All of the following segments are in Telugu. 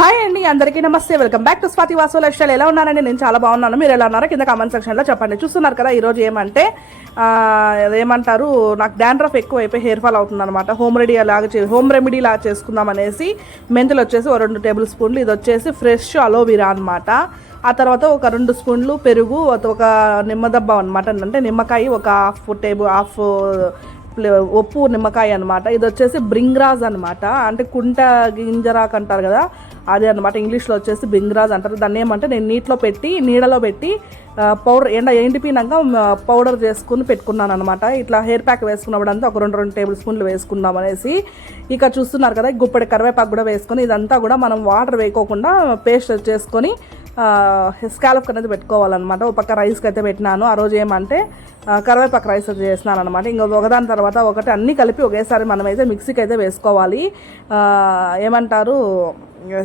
హాయ్ అండి, అందరికీ నమస్తే. Welcome back to Swathi Vasu life style. ఎలా ఉన్నానండి? నేను చాలా బాగున్నాను. మీరు ఎలా ఉన్నారో కింద కామెంట్ సెక్షన్లో చెప్పండి. చూస్తున్నారు కదా, ఈరోజు ఏమంటారు, నాకు డాండ్రఫ్ ఎక్కువ అయిపోయి హెయిర్ ఫాల్ అవుతుంది అనమాట. హోమ్ రెమెడీ లాగా చేసుకుందాం అనేసి మెంతులు వచ్చేసి 2 టేబుల్ స్పూన్లు, ఇది వచ్చేసి ఫ్రెష్ అలోవెరా అనమాట. ఆ తర్వాత ఒక 2 స్పూన్లు పెరుగు, ఒక నిమ్మదబ్బ అనమాట, అంటే నిమ్మకాయ ఒక హాఫ్ ఉప్పు నిమ్మకాయ అనమాట. ఇది వచ్చేసి బ్రింగ్రాజ్ అనమాట, అంటే కుంట గింజరాకు అంటారు కదా, అదే అనమాట. ఇంగ్లీష్లో వచ్చేసి బ్రింగ్రాజ్ అంటారు. దాన్ని ఏమంటే నేను నీడలో పెట్టి పౌడర్ ఎండిపోయినాక పౌడర్ చేసుకుని పెట్టుకున్నాను అనమాట. ఇట్లా హెయిర్ ప్యాక్ వేసుకున్నప్పుడంతా ఒక 2 టేబుల్ స్పూన్లు వేసుకున్నాం అనేసి. ఇక చూస్తున్నారు కదా, గుప్పడి కరివేపాకు కూడా వేసుకొని ఇదంతా కూడా మనం వాటర్ వేయకోకుండా పేస్ట్ చేసుకొని స్కాలప్ అనేది పెట్టుకోవాలన్నమాట. ఒక పక్క రైస్కి అయితే పెట్టినాను. ఆ రోజు ఏమంటే కరివేపాకు రైస్ అయితే చేసినాను అనమాట. ఇంకా ఒకదాని తర్వాత ఒకటి అన్నీ కలిపి ఒకేసారి మనమైతే మిక్సీకి అయితే వేసుకోవాలి. ఏమంటారు,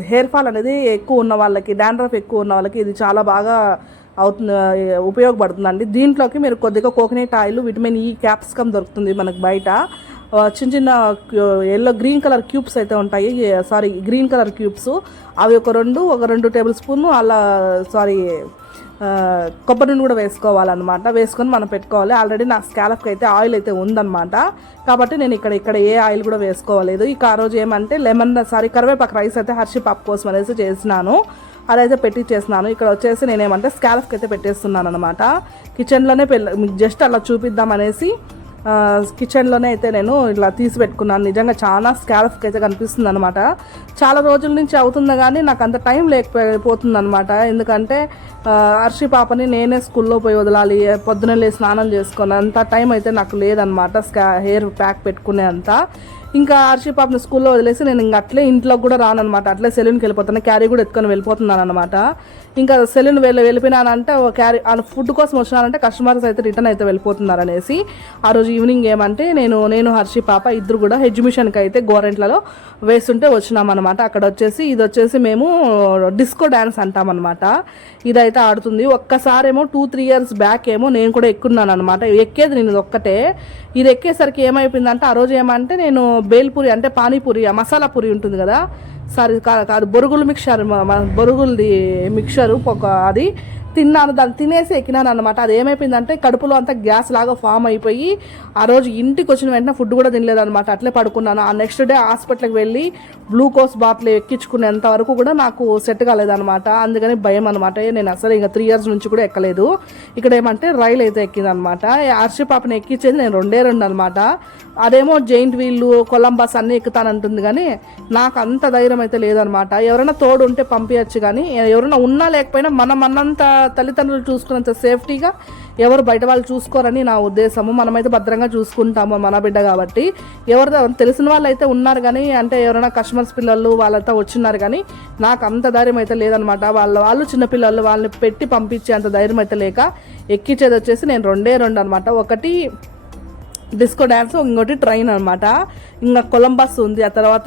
హెయిర్ ఫాల్ అనేది ఎక్కువ ఉన్న వాళ్ళకి, డాండ్రఫ్ ఎక్కువ ఉన్న వాళ్ళకి ఇది చాలా బాగా ఉపయోగపడుతుందండి. దీంట్లోకి మీరు కొద్దిగా coconut oil, vitamin E capsicum దొరుకుతుంది మనకు బయట. చిన్న గ్రీన్ కలర్ క్యూబ్స్ అయితే ఉంటాయి, గ్రీన్ కలర్ క్యూబ్స్, అవి ఒక 2 టేబుల్ స్పూన్ కొబ్బరి నూనె కూడా వేసుకోవాలన్నమాట. వేసుకొని మనం పెట్టుకోవాలి. ఆల్రెడీ నా స్కాలప్కి అయితే ఆయిల్ అయితే ఉందన్నమాట, కాబట్టి నేను ఇక్కడ ఏ ఆయిల్ కూడా వేసుకోలేదు. ఇక ఆ రోజు ఏమంటే కరివేపాకు రైస్ అయితే హర్షి పాప కోసం అనేసి చేసినాను. అదైతే పెట్టించేసినాను. ఇక్కడ వచ్చేసి నేనేమంటే స్కాలప్కి అయితే పెట్టేస్తున్నాను అనమాట. కిచెన్లోనే మీకు జస్ట్ అలా చూపిద్దాం అనేసి కిచెన్లోనే అయితే నేను ఇలా తీసి పెట్టుకున్నాను. నిజంగా చాలా స్కాలప్కి అయితే కనిపిస్తుంది అనమాట. చాలా రోజుల నుంచి అవుతుంది కానీ నాకు అంత టైం లేకపోతుంది అనమాట. ఎందుకంటే హర్షి పాపని నేనే స్కూల్లో పోయి వదలాలి, పొద్దున లేసి స్నానం చేసుకొని అంత టైం అయితే నాకు లేదనమాట హెయిర్ ప్యాక్ పెట్టుకునే అంత. ఇంకా హర్షి పాపని స్కూల్లో వదిలేసి నేను ఇంకా అట్లే ఇంట్లోకి కూడా రానమాట. అట్లే సెలూన్కి వెళ్ళిపోతాను, క్యారీ కూడా ఎత్తుకొని వెళ్ళిపోతున్నాను అనమాట. ఇంకా సెలూన్ వెళ్ళిపోయినానంటే ఫుడ్ కోసం వచ్చినానంటే కస్టమర్స్ అయితే రిటర్న్ అయితే వెళ్ళిపోతున్నారు అనేసి ఆ రోజు ఈవినింగ్ ఏమంటే నేను హర్షి పాప ఇద్దరు కూడా ఎగ్జిబిషన్కి అయితే గోరెంట్లలో వేస్తుంటే వచ్చినామన్నమాట. అక్కడ ఇది వచ్చేసి మేము డిస్కో డ్యాన్స్ అంటామన్నమాట. ఇదైతే ఆడుతుంది. ఒక్కసారేమో 2-3 ఇయర్స్ బ్యాక్ ఏమో నేను కూడా ఎక్కున్నాను అనమాట. ఎక్కేది నేను ఒక్కటే. ఇది ఎక్కేసరికి ఏమైపోయిందంటే ఆ రోజు ఏమంటే నేను బేల్పూరి అంటే పానీపూరి, మసాలా పూరి ఉంటుంది కదా, కాదు బొరుగులు బొరుగులది మిక్చరు అది తిన్నాను. దాన్ని తినేసి ఎక్కినాను అనమాట. అది ఏమైపోయిందంటే కడుపులో అంతా గ్యాస్ లాగా ఫామ్ అయిపోయి ఆ రోజు ఇంటికి వచ్చిన వెంటనే ఫుడ్ కూడా తినలేదనమాట. అట్లే పడుకున్నాను. ఆ నెక్స్ట్ డే హాస్పిటల్కి వెళ్ళి గ్లూకోజ్ బాటిల్ ఎక్కించుకునేంత వరకు కూడా నాకు సెట్ కాలేదనమాట. అందుకని భయం అనమాట. నేను అసలు ఇంకా 3 ఇయర్స్ నుంచి కూడా ఎక్కలేదు. ఇక్కడ ఏమంటే రైలు అయితే ఎక్కిందనమాట. హర్షి పాపని ఎక్కించేది నేను 2 అనమాట. అదేమో జైంట్ వీళ్ళు, కొలంబస్ అన్నీ ఎక్కుతానంటుంది కానీ నాకు అంత ధైర్యం అయితే లేదనమాట. ఎవరైనా తోడు ఉంటే పంపించచ్చు, కానీ ఎవరైనా ఉన్నా లేకపోయినా మనంత తల్లిదండ్రులు చూసుకున్నంత సేఫ్టీగా ఎవరు బయట వాళ్ళు చూసుకోరని నా ఉద్దేశము. మనమైతే భద్రంగా చూసుకుంటాము మన బిడ్డ కాబట్టి. తెలిసిన వాళ్ళు అయితే ఉన్నారు కానీ, అంటే ఎవరైనా కస్టమర్స్ పిల్లలు వాళ్ళంతా వచ్చిన్నారు కానీ నాకు అంత ధైర్యం అయితే లేదనమాట. వాళ్ళు చిన్నపిల్లలు వాళ్ళని పెట్టి పంపించే అంత ధైర్యం అయితే లేక ఎక్కించేది వచ్చేసి నేను 2 అనమాట. ఒకటి డిస్కో డ్యాన్స్, ఇంకోటి ట్రైన్ అనమాట. ఇంకా కొలంబస్ ఉంది, ఆ తర్వాత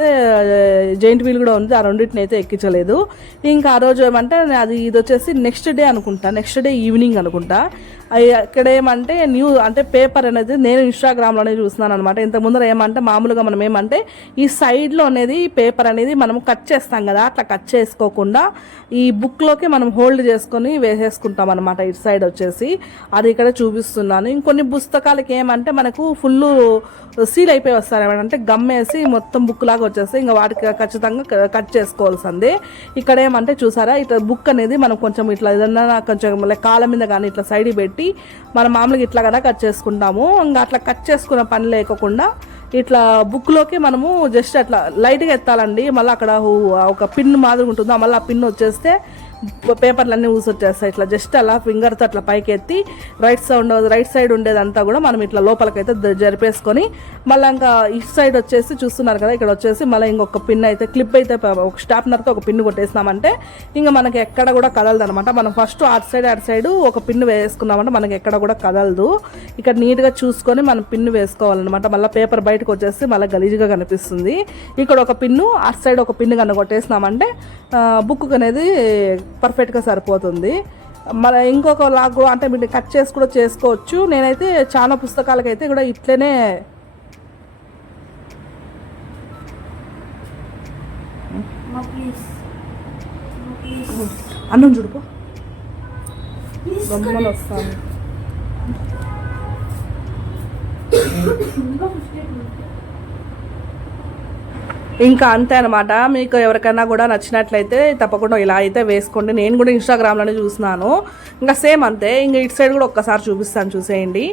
జైంట్ వీల్ కూడా ఉంది. ఆ రెండింటిని అయితే ఎక్కించలేదు. ఇంకా ఆ రోజు ఏమంటే ఇది వచ్చేసి నెక్స్ట్ డే ఈవినింగ్ అనుకుంటా. ఇక్కడ ఏమంటే అంటే పేపర్ అనేది నేను ఇన్స్టాగ్రామ్లోనే చూస్తున్నాను అనమాట. ఇంతకుముందర ఏమంటే మామూలుగా మనం ఏమంటే ఈ సైడ్లో అనేది పేపర్ అనేది మనం కట్ చేస్తాం కదా, అట్లా కట్ చేసుకోకుండా ఈ బుక్లోకి మనం హోల్డ్ చేసుకొని వేసేసుకుంటాం అనమాట. ఇటు సైడ్ వచ్చేసి అది ఇక్కడ చూపిస్తున్నాను. ఇంకొన్ని పుస్తకాలకి ఏమంటే మనకు ఫుల్ సీల్ అయిపోయి వస్తారు, అంటే గమ్మేసి మొత్తం బుక్ లాగా వచ్చేస్తాయి. ఇంకా వాటికి ఖచ్చితంగా కట్ చేసుకోవాల్సిందే. ఇక్కడ ఏమంటే చూసారా, ఇట్లా బుక్ అనేది మనం కొంచెం ఇట్లా ఏదన్నా కొంచెం కాళ్ళ మీద కానీ ఇట్లా సైడ్ పెట్టి మనం మామూలుగా ఇట్లా కదా కట్ చేసుకుంటాము. ఇంకా అట్లా కట్ చేసుకున్న పని లేకుండా ఇట్లా బుక్లోకి మనము జస్ట్ అట్లా లైట్గా ఎత్తాలండి. మళ్ళీ అక్కడ ఒక పిన్ మాదిరి ఉంటుంది, మళ్ళీ ఆ పిన్ వచ్చేస్తే పేపర్లన్నీ ఊసొచ్చేస్తాయి. ఇట్లా జస్ట్ అలా ఫింగర్తో అట్లా పైకి ఎత్తి రైట్ సైడ్ ఉండేదంతా కూడా మనం ఇట్లా లోపలికైతే జరిపేసుకొని మళ్ళీ ఇంకా ఇటు సైడ్ వచ్చేసి చూస్తున్నారు కదా, ఇక్కడ వచ్చేసి మళ్ళీ ఇంకొక పిన్ అయితే క్లిప్ అయితే ఒక స్టాప్నర్తో ఒక పిన్ కొట్టేసినామంటే ఇంకా మనకి ఎక్కడ కూడా కదలదు అనమాట. మనం ఫస్ట్ అటు సైడ్ ఒక పిన్ వేసుకున్నామంటే మనకి ఎక్కడ కూడా కదలదు. ఇక్కడ నీట్గా చూసుకొని మనం పిన్ వేసుకోవాలన్నమాట. మళ్ళీ పేపర్ బయటకు వచ్చేసి మళ్ళీ గలీజ్గా కనిపిస్తుంది. ఇక్కడ ఒక పిన్ను, అటు సైడ్ ఒక పిన్ కన్నా కొట్టేసినామంటే బుక్ అనేది పర్ఫెక్ట్గా సరిపోతుంది. మన ఇంకొక లాగు అంటే మీరు కట్ చేసి కూడా చేసుకోవచ్చు. నేనైతే చాలా పుస్తకాలకైతే కూడా ఇట్లనే అన్నం చూడుకో గమ్మని వస్తాను. ఇంకా అంతే అనమాట. మీకు ఎవరికైనా కూడా నచ్చినట్లయితే తప్పకుండా ఇలా అయితే వేసుకోండి. నేను కూడా ఇన్స్టాగ్రామ్లోనే చూస్తున్నాను. ఇంకా సేమ్ అంతే. ఇంకా ఇటు సైడ్ కూడా ఒక్కసారి చూపిస్తాను, చూసేయండి.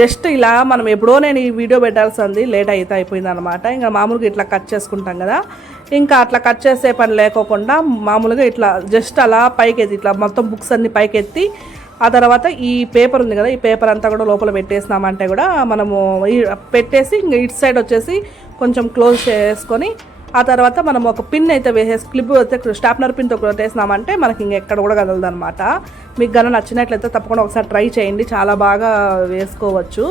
జస్ట్ ఇలా మనం ఎప్పుడో నేను ఈ వీడియో పెట్టాల్సింది లేట్ అయితే అయిపోయింది అనమాట. ఇంకా మామూలుగా ఇట్లా కట్ చేసుకుంటాం కదా, ఇంకా అట్లా కట్ చేసే పని లేకోకుండా మామూలుగా ఇట్లా జస్ట్ అలా పైకి ఎత్తి ఇట్లా మొత్తం బుక్స్ అన్ని పైకి ఎత్తి ఆ తర్వాత ఈ పేపర్ ఉంది కదా, ఈ పేపర్ అంతా కూడా లోపల పెట్టేసినామంటే కూడా మనము పెట్టేసి ఇంకా ఇటు సైడ్ వచ్చేసి కొంచెం క్లోజ్ చేసుకొని ఆ తర్వాత మనం ఒక పిన్ అయితే వేసేసి క్లిప్ అయితే స్టాప్నర్ పిన్తో కొట్టేసినామంటే మనకి ఇంకెక్కడ కూడా కదలదు అనమాట. మీకు గన నచ్చినట్లయితే తప్పకుండా ఒకసారి ట్రై చేయండి, చాలా బాగా వేసుకోవచ్చు.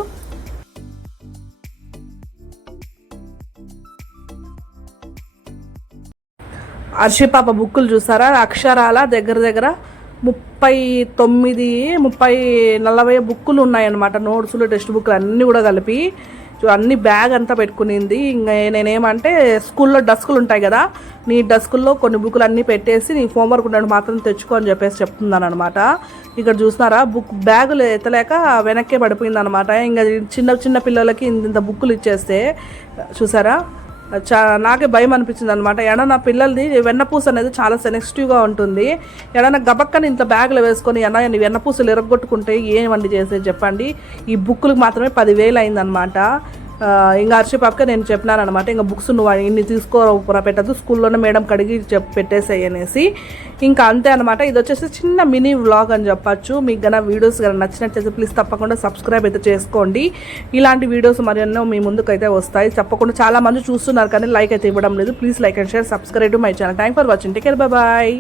హర్షి పాప బుక్కులు చూసారా, అక్షరాల దగ్గర దగ్గర 39-40 బుక్కులు ఉన్నాయన్నమాట. నోట్సులు, టెక్స్ట్ బుక్లు అన్నీ కూడా కలిపి అన్ని బ్యాగ్ అంతా పెట్టుకునింది. ఇంకా నేనేమంటే స్కూల్లో డస్కులు ఉంటాయి కదా, నీ డస్కుల్లో కొన్ని బుక్కులు అన్నీ పెట్టేసి నీ హోంవర్క్ ఉన్నట్టు మాత్రం తెచ్చుకో అని చెప్పేసి చెప్తున్నాను అనమాట. ఇక్కడ చూస్తున్నారా, బ్యాగులు ఎత్తలేక వెనక్కే పడిపోయింది అనమాట. ఇంకా చిన్న చిన్న పిల్లలకి ఇంత బుక్కులు ఇచ్చేస్తే చూసారా, నాకే భయం అనిపించింది అనమాట. ఏడన్నా పిల్లలది వెన్నపూస అనేది చాలా సెన్సిటివ్గా ఉంటుంది. ఏడన్నా గబక్కని ఇంత బ్యాగులు వేసుకొని నీ వెన్నపూసలు ఎరగొట్టుకుంటే ఏమండి చేసేది చెప్పండి. ఈ బుక్కులకు మాత్రమే 10,000 అయిందనమాట. ఇంకా హర్షి పాపకే నేను చెప్పినాను అనమాట, ఇంకా బుక్స్ నువ్వు ఇన్ని పెట్టద్దు, స్కూల్లోనే మేడం కడిగి పెట్టేసాయి అనేసి. ఇంకా అంతే అనమాట. ఇది వచ్చేసి చిన్న మినీ వ్లాగ్ అని చెప్పచ్చు. మీకు గన వీడియోస్ కనుక నచ్చినట్లయితే ప్లీజ్ తప్పకుండా సబ్స్క్రైబ్ అయితే చేసుకోండి. ఇలాంటి వీడియోస్ మరెన్నో మీ ముందుకు అయితే వస్తాయి. తప్పకుండా చాలా మంది చూస్తున్నారు కానీ లైక్ అయితే ఇవ్వడం లేదు. Please like and share, subscribe to my channel. Thank for watching. Take care, bye bye.